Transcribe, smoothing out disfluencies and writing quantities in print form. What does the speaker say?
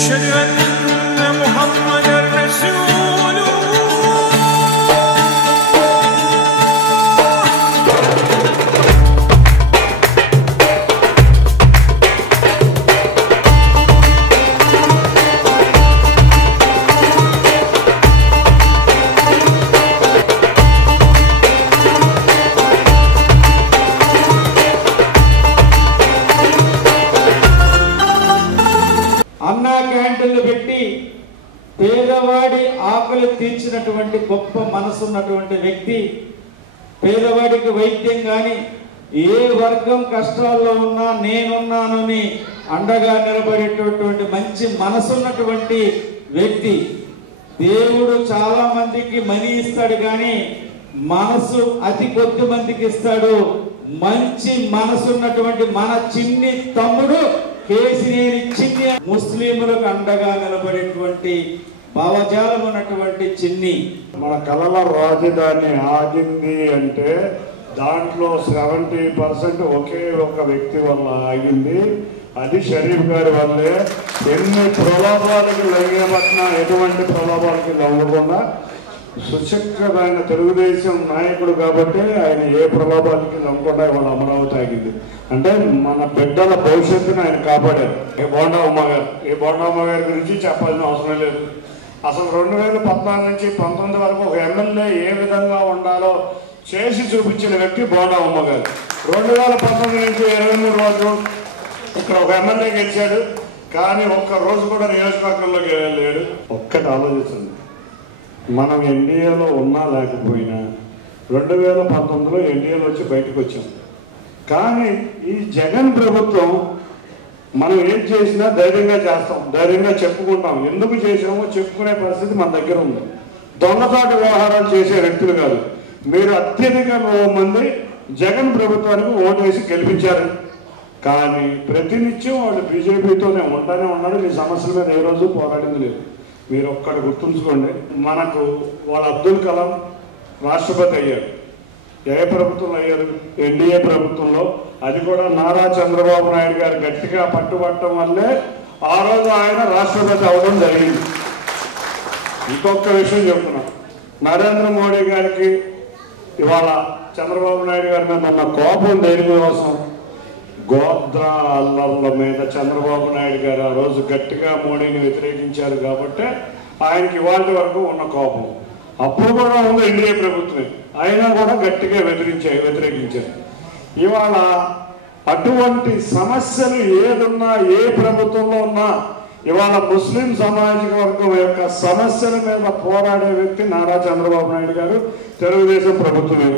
أشهد أن محمدا رسول అన్నా క్యాంటీన్లు పెట్టి పేదవాడి ఆకలి తీర్చినటువంటి గొప్ప మనసున్నటువంటి వ్యక్తి, పేదవాడికి వైద్యం కానీ ఏ వర్గం కష్టాల్లో ఉన్నా నేనున్నానని అండగా నిలబడేటటువంటి మంచి మనసున్నటువంటి వ్యక్తి. దేవుడు చాలా మందికి మనీ ఇస్తాడు కానీ మనసు అతి కొద్ది మందికి ఇస్తాడు. మంచి మనసున్నటువంటి మన చిన్ని తమ్ముడు కేసీఆర్ చిన్ని ముస్లింలకు అండగా నిలబడేటువంటి భావజాలం ఉన్నటువంటి చిన్ని. మన కళల రాజధాని ఆగింది అంటే దాంట్లో 70% ఒకే ఒక వ్యక్తి వల్ల ఆగింది. అది షరీఫ్ గారి వల్లే. ఎన్ని ప్రలోభాలకు లొంగబట్టినా ఎటువంటి ప్రలోభాలకి లొంగకుండా సుశక్తమైన తెలుగుదేశం నాయకుడు కాబట్టి ఆయన ఏ ప్రలోభాలకి లొంగకుండా ఇవాళ అమరావతి ఆగింది. అంటే మన బిడ్డల భవిష్యత్తుని ఆయన కాపాడారు. ఈ బోండా ఉమ్మ గారి గురించి చెప్పాల్సిన అవసరం లేదు. అసలు 2014 నుంచి 19 వరకు ఒక ఎమ్మెల్యే ఏ విధంగా ఉండాలో చేసి చూపించిన వ్యక్తి బోండా ఉమ్మ గారు. 2019 నుంచి 23 వరకు ఇక్కడ ఒక ఎమ్మెల్యే గెలిచాడు, కానీ ఒక్క రోజు కూడా నియోజకవర్గంలోకి వెళ్ళలేడు. ఒక్కటి ఆలోచిస్తుంది, మనం ఎన్డీఏలో ఉన్నా లేకపోయినా 2019లో ఎన్డీఏలో వచ్చి బయటకు వచ్చాం. కానీ ఈ జగన్ ప్రభుత్వం మనం ఏం చేసినా ధైర్యంగా చేస్తాం, ధైర్యంగా చెప్పుకుంటాం. ఎందుకు చేసామో చెప్పుకునే పరిస్థితి మన దగ్గర ఉంది. దొంగచాటు వ్యవహారాలు చేసే వ్యక్తులు కాదు. మీరు అత్యధిక మంది జగన్ ప్రభుత్వానికి ఓటు వేసి గెలిపించారు, కానీ ప్రతినిత్యం వాళ్ళు బీజేపీతోనే ఉంటానే ఉన్నాడు. మీ సమస్యల మీద ఏ రోజు పోరాడింది లేదు. మీరు ఒక్కటి గుర్తుంచుకోండి, మనకు వాళ్ళ అబ్దుల్ కలాం రాష్ట్రపతి అయ్యారు. ఏ ప్రభుత్వంలో అయ్యారు? ఎన్డీఏ ప్రభుత్వంలో. అది కూడా నారా చంద్రబాబు నాయుడు గారు గట్టిగా పట్టుబట్టడం వల్లే ఆ రోజు ఆయన రాష్ట్రపతి అవ్వడం జరిగింది. ఇంకొక విషయం చెప్తున్నాం, నరేంద్ర మోడీ గారికి ఇవాళ చంద్రబాబు నాయుడు గారి మీద ఉన్న కోపం దేని కోసం? గోత్రా అల్లర్ల మీద చంద్రబాబు నాయుడు గారు ఆ రోజు గట్టిగా మోడీని వ్యతిరేకించారు కాబట్టి ఆయనకి ఇవాళ వరకు ఉన్న కోపం. అప్పుడు కూడా ఉంది ఎన్డీఏ ప్రభుత్వమే, అయినా కూడా గట్టిగా వ్యతిరేకించారు. ఇవాళ అటువంటి సమస్యలు ఏదున్నా ఏ ప్రభుత్వంలో ఉన్నా ఇవాళ ముస్లిం సామాజిక వర్గం యొక్క సమస్యల మీద పోరాడే వ్యక్తి నారా చంద్రబాబు నాయుడు గారు, తెలుగుదేశం ప్రభుత్వమే.